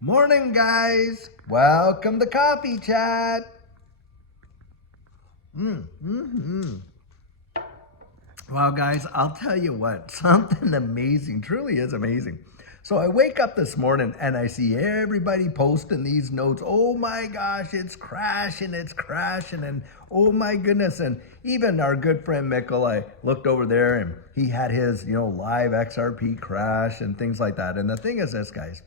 Morning, guys. Welcome to Coffee Chat. Well, guys, I'll tell you what, something amazing, truly is amazing. So I wake up this morning and I see everybody posting these notes. Oh my gosh, it's crashing, and oh my goodness. And even our good friend Mikkel, I looked over there and he had his, live XRP crash and things like that. And the thing is this, guys.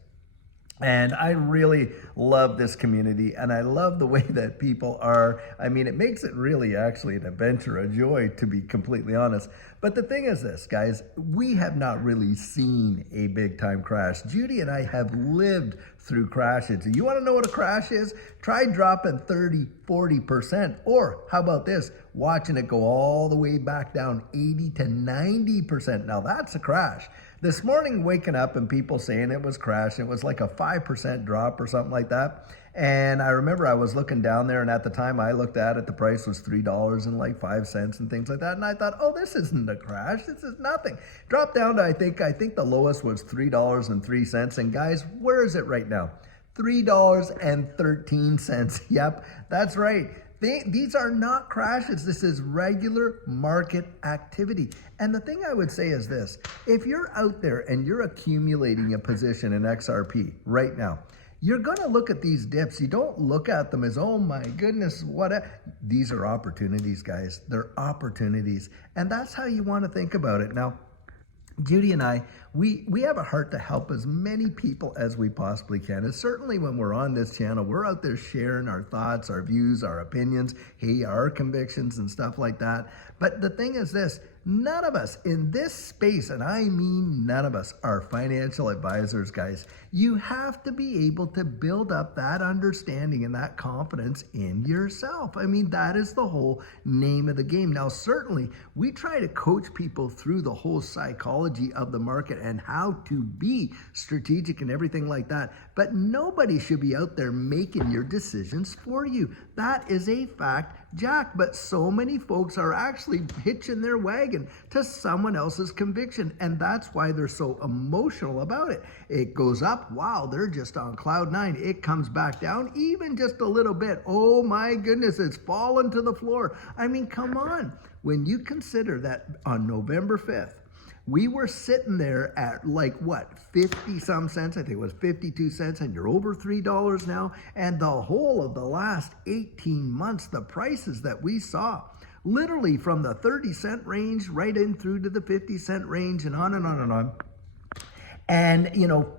And I really love this community and I love the way that people are. I mean, it makes it really actually an adventure, a joy, to be completely honest. But the thing is this, guys, we have not really seen a big time crash. Judy and I have lived through crashes. You want to know what a crash is? Try dropping 30, 40%. Or how about this? Watching it go all the way back down 80 to 90%. Now that's a crash. This morning, waking up and people saying it was crashing, it was like a 5% drop or something like that. And I remember I was looking down there, and at the time I looked at it, the price was $3.05 and things like that. And I thought, oh, this isn't a crash. This is nothing. Dropped down to I think the lowest was $3.03. And guys, where is it right now? $3.13. Yep, that's right. These are not crashes. This is regular market activity. And the thing I would say is this: if you're out there and you're accumulating a position in XRP right now, you're going to look at these dips. You don't look at them as, oh my goodness, these are opportunities, guys. They're opportunities. And that's how you want to think about it. Now, Judy and I, we have a heart to help as many people as we possibly can. And certainly when we're on this channel, we're out there sharing our thoughts, our views, our opinions, our convictions and stuff like that. But the thing is this: none of us in this space, and I mean none of us, are financial advisors, guys. You have to be able to build up that understanding and that confidence in yourself. I mean, that is the whole name of the game. Now, certainly, we try to coach people through the whole psychology of the market and how to be strategic and everything like that. But nobody should be out there making your decisions for you. That is a fact, Jack. But so many folks are actually hitching their wagon to someone else's conviction. And that's why they're so emotional about it. It goes up. Wow, they're just on cloud nine. It comes back down even just a little bit. Oh my goodness, it's fallen to the floor. I mean, come on. When you consider that on November 5th, we were sitting there at 50 some cents. I think it was 52 cents, and you're over $3 now. And the whole of the last 18 months, the prices that we saw, literally from the 30-cent range right in through to the 50-cent range, and on and on and on. And,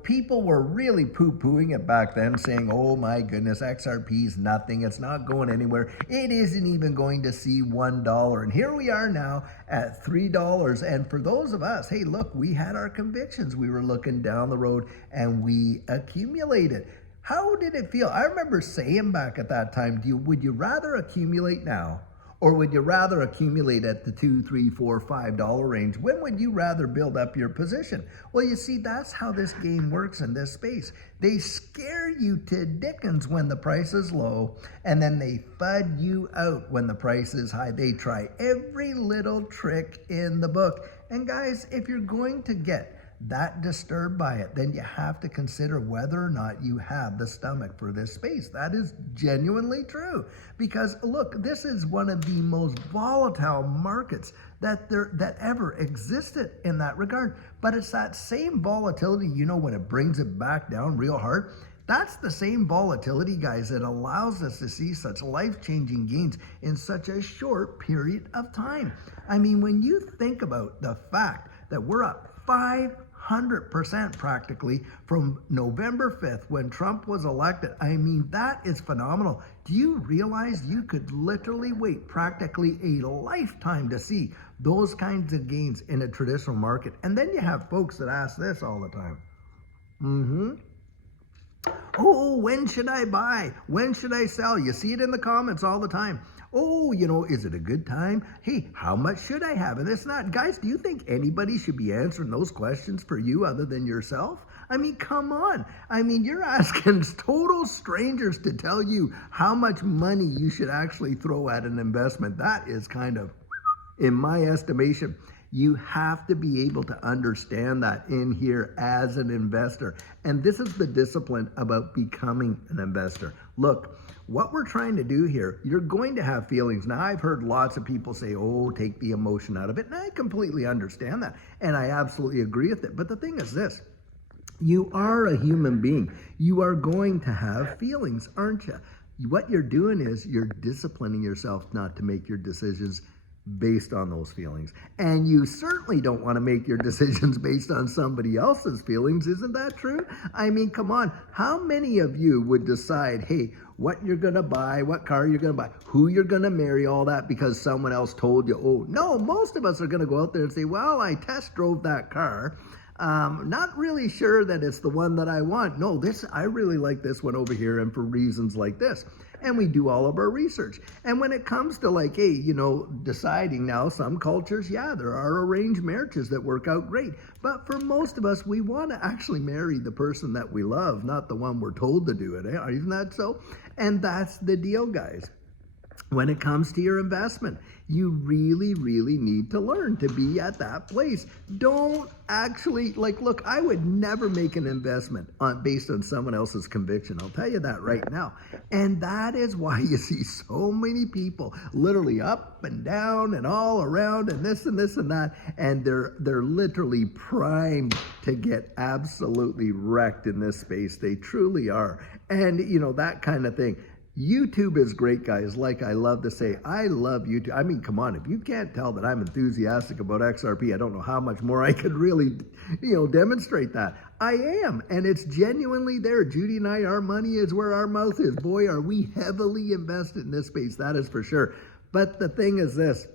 people were really poo-pooing it back then, saying, oh my goodness, XRP is nothing. It's not going anywhere. It isn't even going to see $1. And here we are now at $3. And for those of us, hey, look, we had our convictions. We were looking down the road and we accumulated. How did it feel? I remember saying back at that time, would you rather accumulate now? Or would you rather accumulate at the $2, $3, $4, $5 range? When would you rather build up your position? Well, you see, that's how this game works in this space. They scare you to dickens when the price is low, and then they FUD you out when the price is high. They try every little trick in the book. And guys, if you're going to get that disturbed by it, then you have to consider whether or not you have the stomach for this space. That is genuinely true. Because look, this is one of the most volatile markets that ever existed in that regard. But it's that same volatility, when it brings it back down real hard. That's the same volatility, guys, that allows us to see such life-changing gains in such a short period of time. I mean, when you think about the fact that we're up 500% practically from November 5th when Trump was elected. I mean, that is phenomenal. Do you realize you could literally wait practically a lifetime to see those kinds of gains in a traditional market? And then you have folks that ask this all the time. Oh, when should I buy? When should I sell? You see it in the comments all the time. Oh, is it a good time? Hey, how much should I have? And it's not. Guys, do you think anybody should be answering those questions for you other than yourself? I mean, come on. I mean, you're asking total strangers to tell you how much money you should actually throw at an investment. That is kind of, in my estimation, You have to be able to understand that in here as an investor. And this is the discipline about becoming an investor. Look, what we're trying to do here, you're going to have feelings. Now, I've heard lots of people say, oh, take the emotion out of it. And I completely understand that. And I absolutely agree with it. But the thing is this. You are a human being. You are going to have feelings, aren't you? What you're doing is you're disciplining yourself not to make your decisions based on those feelings. And you certainly don't want to make your decisions based on somebody else's feelings. Isn't that true? I mean, come on. How many of you would decide, hey, what you're going to buy, what car you're going to buy, who you're going to marry, all that because someone else told you? Oh, no, most of us are going to go out there and say, well, I test drove that car. Not really sure that it's the one that I want. No, I really like this one over here and for reasons like this. And we do all of our research. And when it comes to like, hey, deciding now, some cultures, yeah, there are arranged marriages that work out great. But for most of us, we want to actually marry the person that we love, not the one we're told to do it. Isn't that so? And that's the deal, guys. When it comes to your investment, you really, really need to learn to be at that place. Don't actually, look, I would never make an investment based on someone else's conviction. I'll tell you that right now. And that is why you see so many people literally up and down and all around and this and this and that. And they're literally primed to get absolutely wrecked in this space. They truly are. And, that kind of thing. YouTube is great, guys. Like I love to say, I love YouTube. I mean, come on, if you can't tell that I'm enthusiastic about XRP, I don't know how much more I could really, demonstrate that. I am, and it's genuinely there. Judy and I, our money is where our mouth is. Boy, are we heavily invested in this space, that is for sure. But the thing is this,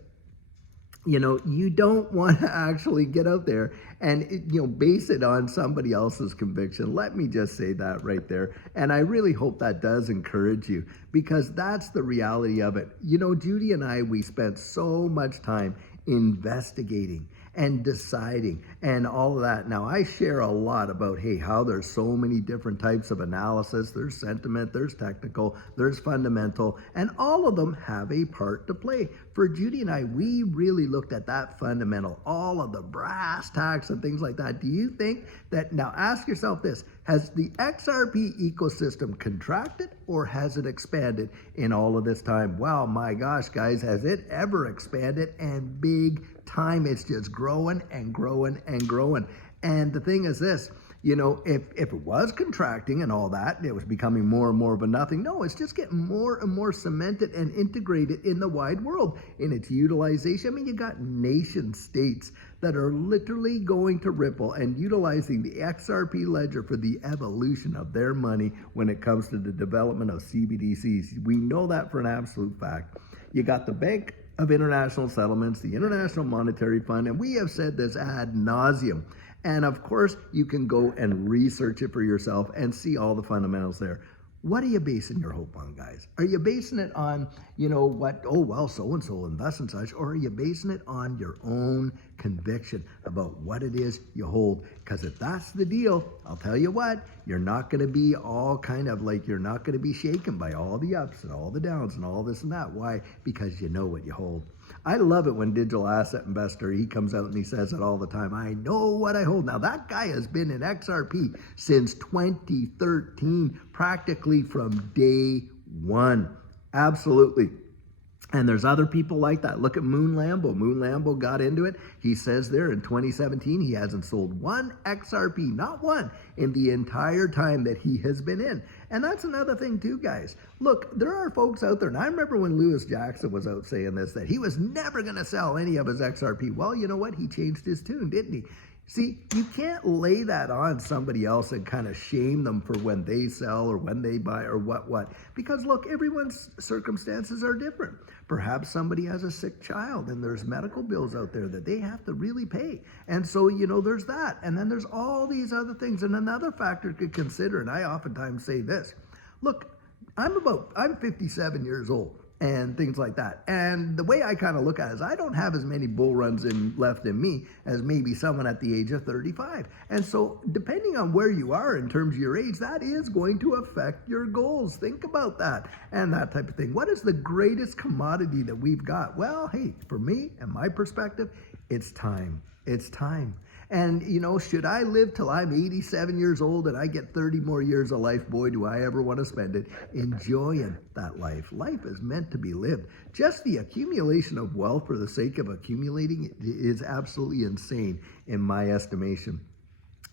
you don't want to actually get out there and, base it on somebody else's conviction. Let me just say that right there. And I really hope that does encourage you because that's the reality of it. Judy and I, we spent so much time investigating and deciding and all of that. Now, I share a lot about, hey, how there's so many different types of analysis. There's sentiment, there's technical, there's fundamental, and all of them have a part to play. For Judy and I, we really looked at that fundamental, all of the brass tacks and things like that. Do you think that, now ask yourself this, has the XRP ecosystem contracted or has it expanded in all of this time? Wow, my gosh, guys, has it ever expanded? And big time, it's just growing and growing and growing. And the thing is this, if it was contracting and all that, it was becoming more and more of a nothing. No, it's just getting more and more cemented and integrated in the wide world in its utilization. I mean, you got nation states that are literally going to Ripple and utilizing the XRP ledger for the evolution of their money when it comes to the development of CBDCs. We know that for an absolute fact. You got the Bank of International Settlements, the International Monetary Fund, and we have said this ad nauseum. And of course, you can go and research it for yourself and see all the fundamentals there. What are you basing your hope on, guys? Are you basing it on, so-and-so invests and such, or are you basing it on your own conviction about what it is you hold? Because if that's the deal, I'll tell you what, you're not going to be all kind of you're not going to be shaken by all the ups and all the downs and all this and that. Why? Because you know what you hold. I love it when Digital Asset Investor, he comes out and he says it all the time. I know what I hold. Now, that guy has been in XRP since 2013, practically from day one. Absolutely. And there's other people like that. Look at Moon Lambo. Moon Lambo got into it. He says there in 2017, he hasn't sold one XRP, not one, in the entire time that he has been in. And that's another thing too, guys. Look, there are folks out there, and I remember when Lewis Jackson was out saying this, that he was never going to sell any of his XRP. Well, you know what? He changed his tune, didn't he? See, you can't lay that on somebody else and kind of shame them for when they sell or when they buy or what. Because look, everyone's circumstances are different. Perhaps somebody has a sick child and there's medical bills out there that they have to really pay. And so, there's that. And then there's all these other things. And another factor to consider, and I oftentimes say this, look, I'm 57 years old. And things like that. And the way I kind of look at it is I don't have as many bull runs left in me as maybe someone at the age of 35. And so depending on where you are in terms of your age, that is going to affect your goals. Think about that and that type of thing. What is the greatest commodity that we've got? Well, hey, for me and my perspective, It's time. It's time. And, you know, should I live till I'm 87 years old and I get 30 more years of life, boy, do I ever want to spend it enjoying that life. Life is meant to be lived. Just the accumulation of wealth for the sake of accumulating it is absolutely insane in my estimation.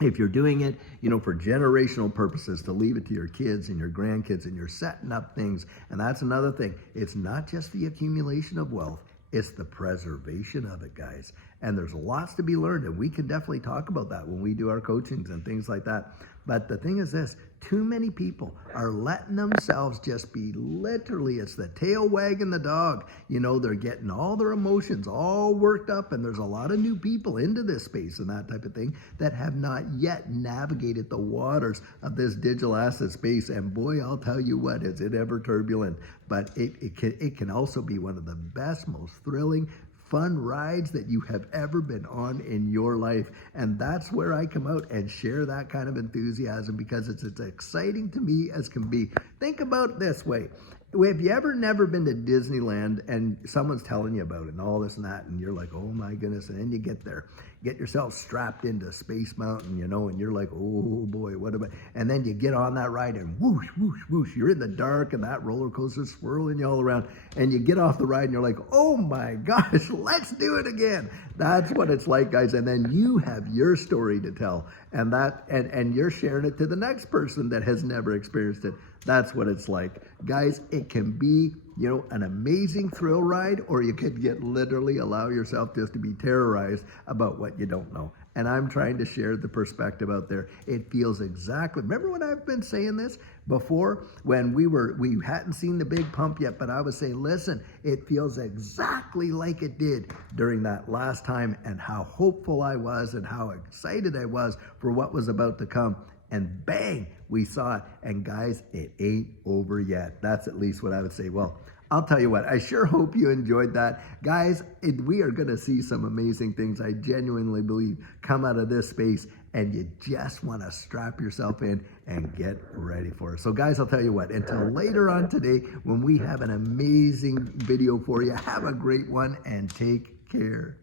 If you're doing it, you know, for generational purposes, to leave it to your kids and your grandkids, and you're setting up things. And that's another thing. It's not just the accumulation of wealth. It's the preservation of it, guys. And there's lots to be learned, and we can definitely talk about that when we do our coachings and things like that. But the thing is this, too many people are letting themselves just be literally, it's the tail wagging the dog. You know, they're getting all their emotions all worked up, and there's a lot of new people into this space and that type of thing that have not yet navigated the waters of this digital asset space. And boy, I'll tell you what, is it ever turbulent. But it can also be one of the best, most thrilling, fun rides that you have ever been on in your life. And that's where I come out and share that kind of enthusiasm, because it's as exciting to me as can be. Think about it this way. Have you ever never been to Disneyland and someone's telling you about it and all this and that, and you're like, oh my goodness, and then you get there, get yourself strapped into Space Mountain, you know, and you're like, oh boy, what about, and then you get on that ride and whoosh, whoosh, whoosh, you're in the dark and that roller coaster's swirling you all around, and you get off the ride and you're like, oh my gosh, let's do it again. That's what it's like, guys. And then you have your story to tell, and and you're sharing it to the next person that has never experienced it. That's what it's like. Guys, it can be, you know, an amazing thrill ride, or you could literally allow yourself just to be terrorized about what you don't know. And I'm trying to share the perspective out there. It feels exactly, remember when I've been saying this before, when we hadn't seen the big pump yet, but I was saying, listen, it feels exactly like it did during that last time, and how hopeful I was and how excited I was for what was about to come. And bang, we saw it. And guys, it ain't over yet. That's at least what I would say. Well, I'll tell you what, I sure hope you enjoyed that. Guys, we are going to see some amazing things, I genuinely believe, come out of this space. And you just want to strap yourself in and get ready for it. So guys, I'll tell you what, until later on today, when we have an amazing video for you, have a great one and take care.